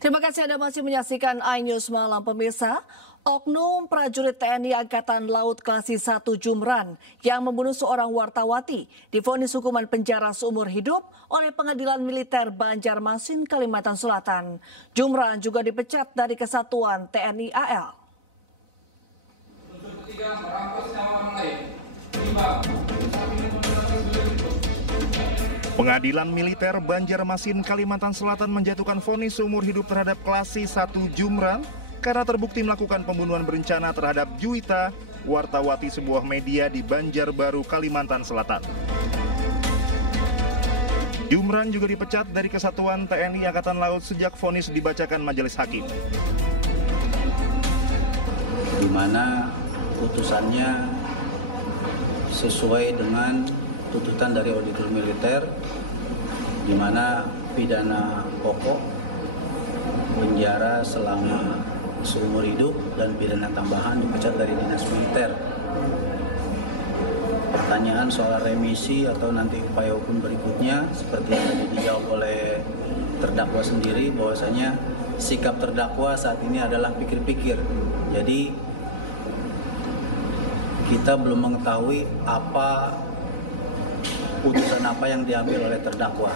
Terima kasih Anda masih menyaksikan iNews Malam pemirsa. Oknum prajurit TNI Angkatan Laut Klasik 1 Jumran yang membunuh seorang wartawati divonis hukuman penjara seumur hidup oleh Pengadilan Militer Banjarmasin, Kalimantan Selatan. Jumran juga dipecat dari Kesatuan TNI AL. Pengadilan Militer Banjarmasin, Kalimantan Selatan menjatuhkan vonis seumur hidup terhadap Klasik 1 Jumran karena terbukti melakukan pembunuhan berencana terhadap Juwita, wartawati sebuah media di Banjarbaru, Kalimantan Selatan. Jumran juga dipecat dari Kesatuan TNI Angkatan Laut sejak vonis dibacakan majelis hakim. Di mana putusannya sesuai dengan tuntutan dari auditor militer, di mana pidana pokok penjara selama seumur hidup dan pidana tambahan dipecat dari dinas militer. Pertanyaan soal remisi atau nanti upaya hukum berikutnya seperti yang tadi dijawab oleh terdakwa sendiri, bahwasanya sikap terdakwa saat ini adalah pikir-pikir. Jadi kita belum mengetahui putusan apa yang diambil oleh terdakwa.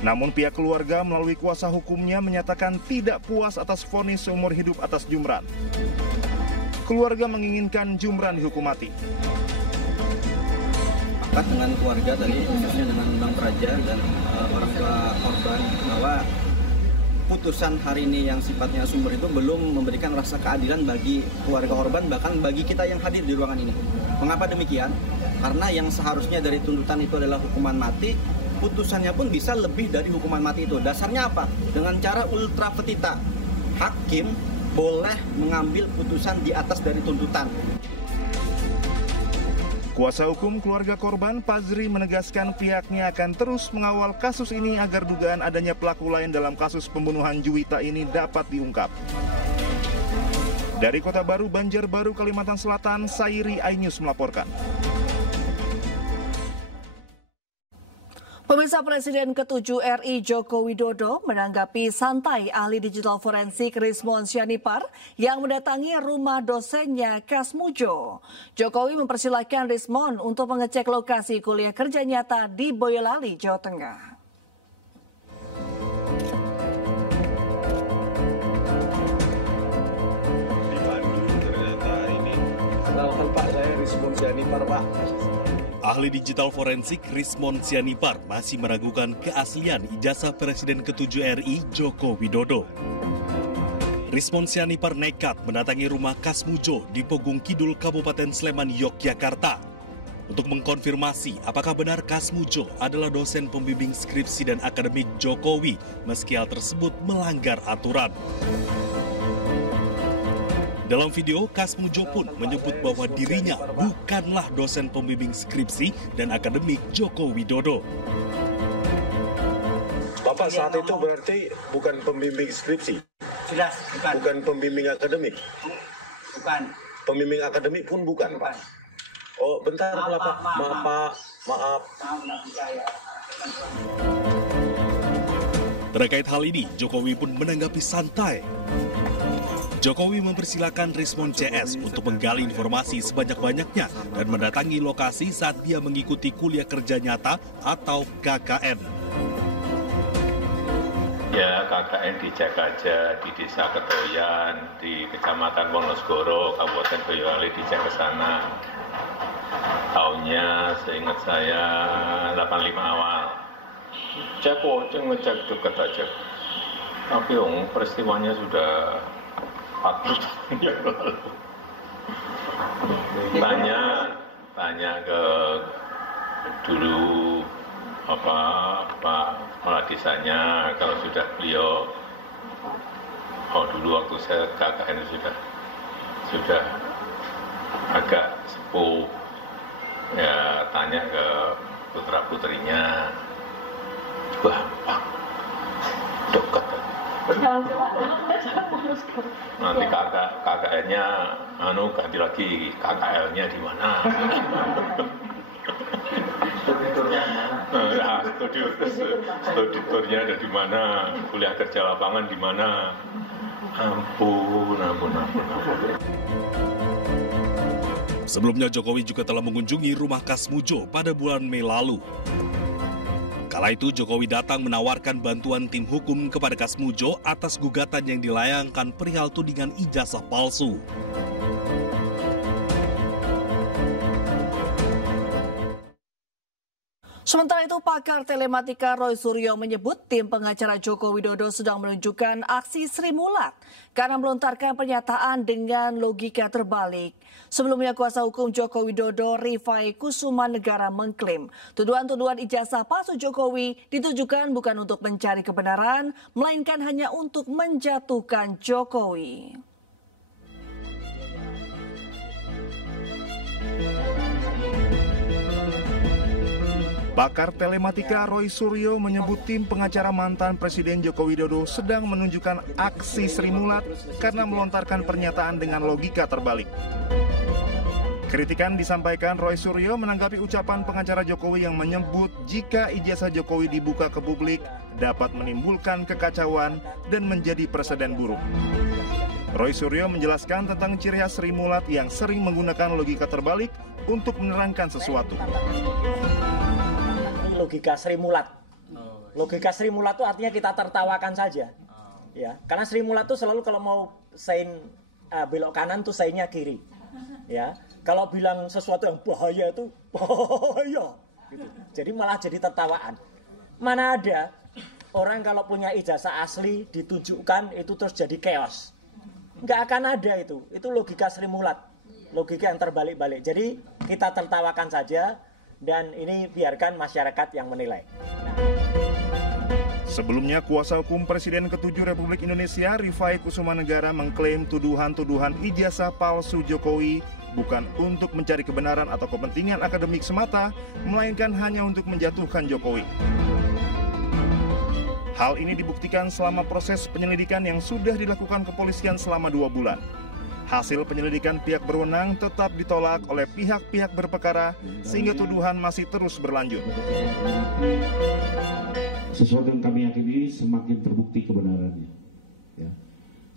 Namun pihak keluarga melalui kuasa hukumnya menyatakan tidak puas atas vonis seumur hidup atas Jumran. Keluarga menginginkan Jumran dihukum mati. Sepakat dengan keluarga tadi, khususnya dengan Bang Praja dan orang tua korban, bahwa putusan hari ini yang sifatnya sumber itu belum memberikan rasa keadilan bagi keluarga korban, bahkan bagi kita yang hadir di ruangan ini. Mengapa demikian? Karena yang seharusnya dari tuntutan itu adalah hukuman mati, putusannya pun bisa lebih dari hukuman mati itu. Dasarnya apa? Dengan cara ultra petita, hakim boleh mengambil putusan di atas dari tuntutan. Kuasa hukum keluarga korban, Pazri, menegaskan pihaknya akan terus mengawal kasus ini agar dugaan adanya pelaku lain dalam kasus pembunuhan Juwita ini dapat diungkap. Dari Kota Baru, Banjarbaru, Kalimantan Selatan, Sairi, iNews melaporkan. Pemirsa, Presiden ke-7 RI Joko Widodo menanggapi santai ahli digital forensik Rismon Sianipar yang mendatangi rumah dosennya Kasmujo. Jokowi mempersilahkan Rismon untuk mengecek lokasi kuliah kerja nyata di Boyolali, Jawa Tengah. Di Bandung ternyata ini. Kenalkan Pak, saya Rismon Sianipar, Pak. Ahli digital forensik Rismon Sianipar masih meragukan keaslian ijazah Presiden ke-7 RI Joko Widodo. Rismon Sianipar nekat mendatangi rumah Kasmujo di Pogung Kidul, Kabupaten Sleman, Yogyakarta untuk mengkonfirmasi apakah benar Kasmujo adalah dosen pembimbing skripsi dan akademik Jokowi meski hal tersebut melanggar aturan. Dalam video, Kasmujo pun menyebut bahwa dirinya bukanlah dosen pembimbing skripsi dan akademik Joko Widodo. Bapak saat itu berarti bukan pembimbing skripsi? Jelas, bukan. Bukan pembimbing akademik? Bukan. Pembimbing akademik pun bukan, Pak? Oh, bentar, Pak. Maaf. Terkait hal ini, Jokowi pun menanggapi santai. Jokowi mempersilahkan Rismon CS untuk menggali informasi sebanyak-banyaknya dan mendatangi lokasi saat dia mengikuti kuliah kerja nyata atau KKN. Ya, KKN dicek aja di Desa Ketoyan, di Kecamatan Wonosgoro, Kabupaten Boyolali, dicek ke sana. Tahunnya seingat saya 85 awal. Cek kok, ngecek dekat aja. Tapi peristiwanya sudah 40 tahun yang lalu. Tanya ke dulu Pak kepala desanya, kalau sudah beliau dulu waktu saya KKN sudah agak sepuh, ya tanya ke putra putrinya, wah Pak dekat. Nanti KKN-nya ganti lagi KKL-nya di mana. Nah, studi turnya ada di mana, kuliah kerja lapangan di mana. Ampun. Sebelumnya Jokowi juga telah mengunjungi rumah Kas Mujo pada bulan Mei lalu. Kala itu Jokowi datang menawarkan bantuan tim hukum kepada Kas Mujo atas gugatan yang dilayangkan perihal tudingan ijazah palsu. Sementara itu, pakar telematika Roy Suryo menyebut tim pengacara Joko Widodo sedang menunjukkan aksi Sri Mulat karena melontarkan pernyataan dengan logika terbalik. Sebelumnya, kuasa hukum Joko Widodo, Rifai Kusumanegara, mengklaim tuduhan-tuduhan ijazah palsu Jokowi ditujukan bukan untuk mencari kebenaran, melainkan hanya untuk menjatuhkan Jokowi. Pakar telematika Roy Suryo menyebut tim pengacara mantan Presiden Joko Widodo sedang menunjukkan aksi Sri Mulat karena melontarkan pernyataan dengan logika terbalik. Kritikan disampaikan Roy Suryo menanggapi ucapan pengacara Jokowi yang menyebut jika ijazah Jokowi dibuka ke publik dapat menimbulkan kekacauan dan menjadi preseden buruk. Roy Suryo menjelaskan tentang ciri khas Sri Mulat yang sering menggunakan logika terbalik untuk menerangkan sesuatu. Logika Sri Mulat. Logika Sri Mulat itu artinya kita tertawakan saja. Ya, karena Sri Mulat itu selalu kalau mau sein belok kanan tuh seinnya kiri. Ya, kalau bilang sesuatu yang bahaya itu bahaya. Gitu. Jadi malah jadi tertawaan. Mana ada orang kalau punya ijazah asli ditunjukkan itu terus jadi chaos. Nggak akan ada itu. Itu logika Sri Mulat. Logika yang terbalik-balik. Jadi kita tertawakan saja. Dan ini biarkan masyarakat yang menilai. Sebelumnya, kuasa hukum Presiden ke-7 Republik Indonesia, Rifai Kusumanegara, mengklaim tuduhan-tuduhan ijazah palsu Jokowi bukan untuk mencari kebenaran atau kepentingan akademik semata, melainkan hanya untuk menjatuhkan Jokowi. Hal ini dibuktikan selama proses penyelidikan yang sudah dilakukan kepolisian selama 2 bulan. Hasil penyelidikan pihak berwenang tetap ditolak oleh pihak-pihak berperkara sehingga tuduhan masih terus berlanjut. Sesuatu yang kami yakini semakin terbukti kebenarannya. Ya.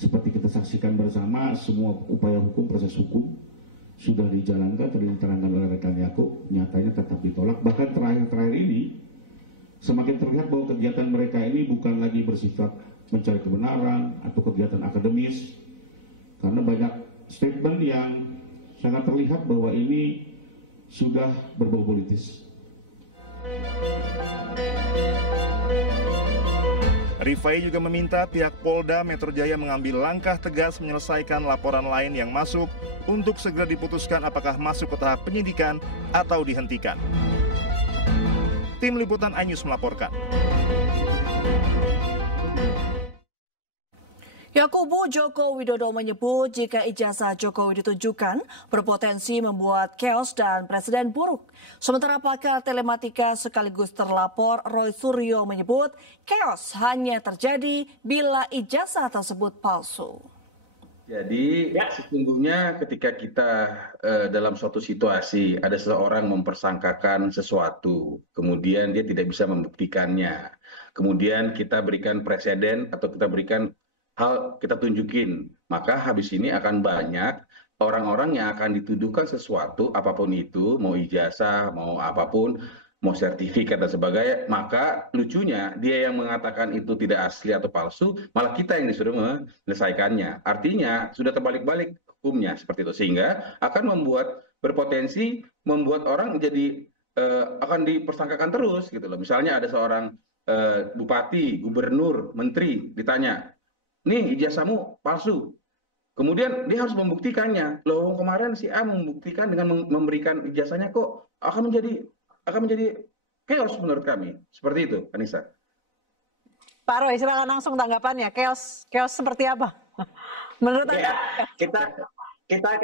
Seperti kita saksikan bersama, semua upaya hukum, proses hukum sudah dijalankan, tadi diterangkan oleh rekan Yaakob, nyatanya tetap ditolak. Bahkan terakhir-terakhir ini semakin terlihat bahwa kegiatan mereka ini bukan lagi bersifat mencari kebenaran atau kegiatan akademis. Karena banyak statement yang sangat terlihat bahwa ini sudah berbau politis. Rifai juga meminta pihak Polda Metro Jaya mengambil langkah tegas menyelesaikan laporan lain yang masuk untuk segera diputuskan apakah masuk ke tahap penyidikan atau dihentikan. Tim Liputan iNews melaporkan. Kubu Joko Widodo menyebut jika ijazah Jokowi ditunjukkan berpotensi membuat chaos dan presiden buruk. Sementara pakar telematika sekaligus terlapor Roy Suryo menyebut chaos hanya terjadi bila ijazah tersebut palsu. Jadi sesungguhnya ketika kita dalam suatu situasi ada seseorang mempersangkakan sesuatu, kemudian dia tidak bisa membuktikannya, kemudian kita berikan presiden atau kita berikan hal kita tunjukin, maka habis ini akan banyak orang-orang yang akan dituduhkan sesuatu, apapun itu, mau ijazah, mau apapun, mau sertifikat dan sebagainya, maka lucunya dia yang mengatakan itu tidak asli atau palsu, malah kita yang disuruh menyelesaikannya. Artinya sudah terbalik-balik hukumnya seperti itu, sehingga akan berpotensi membuat orang jadi akan dipersangkakan terus gitu loh. Misalnya ada seorang bupati, gubernur, menteri ditanya, nih ijazahmu palsu. Kemudian dia harus membuktikannya. Loh kemarin si A membuktikan dengan memberikan ijazahnya kok akan menjadi chaos menurut kami. Seperti itu, Anissa. Pak Roy, silakan langsung tanggapannya. Chaos seperti apa? Menurut Anda? Kita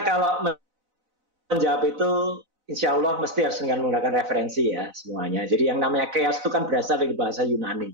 kalau menjawab itu insya Allah mesti harus dengan menggunakan referensi ya semuanya. Jadi yang namanya chaos itu kan berasal dari bahasa Yunani.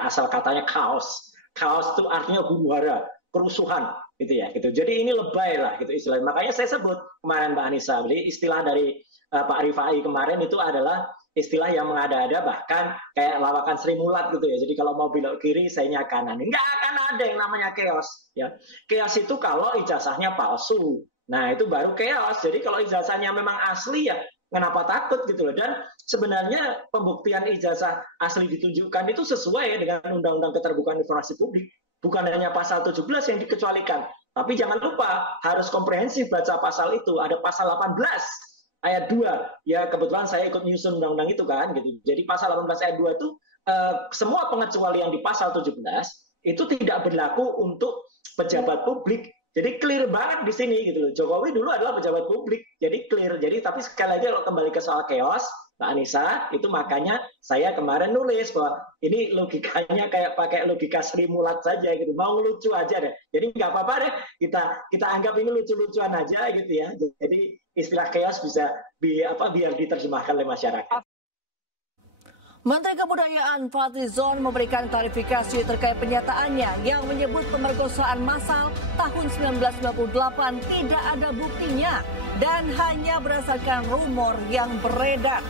Asal katanya chaos. Chaos itu artinya huru hara, kerusuhan, gitu ya, gitu. Jadi ini lebay lah, gitu istilahnya. Makanya saya sebut kemarin Mbak Anissa, jadi istilah dari Pak Rifai kemarin itu adalah istilah yang mengada-ada, bahkan kayak lawakan Sri Mulat gitu ya. Jadi kalau mau belok kiri, sayanya kanan. Nggak akan ada yang namanya chaos. Ya, chaos itu kalau ijazahnya palsu. Nah itu baru chaos. Jadi kalau ijazahnya memang asli ya, kenapa takut gitu loh. Dan sebenarnya pembuktian ijazah asli ditunjukkan itu sesuai dengan Undang-Undang Keterbukaan Informasi Publik. Bukan hanya pasal 17 yang dikecualikan. Tapi jangan lupa harus komprehensif baca pasal itu. Ada pasal 18 ayat 2. Ya kebetulan saya ikut nyusun undang-undang itu kan gitu. Jadi pasal 18 ayat 2 itu semua pengecualian di pasal 17 itu tidak berlaku untuk pejabat publik. Jadi clear banget di sini gitu loh. Jokowi dulu adalah pejabat publik. Jadi clear. Jadi tapi sekali lagi kalau kembali ke soal chaos, Mbak Anissa, itu makanya saya kemarin nulis bahwa ini logikanya kayak pakai logika Sri Mulat saja gitu. Mau lucu aja deh. Jadi nggak apa-apa deh. Kita anggap ini lucu-lucuan aja gitu ya. Jadi istilah chaos bisa biar diterjemahkan oleh masyarakat. Menteri Kebudayaan Fadlizon memberikan klarifikasi terkait pernyataannya yang menyebut pemerkosaan massal tahun 1998 tidak ada buktinya dan hanya berdasarkan rumor yang beredar.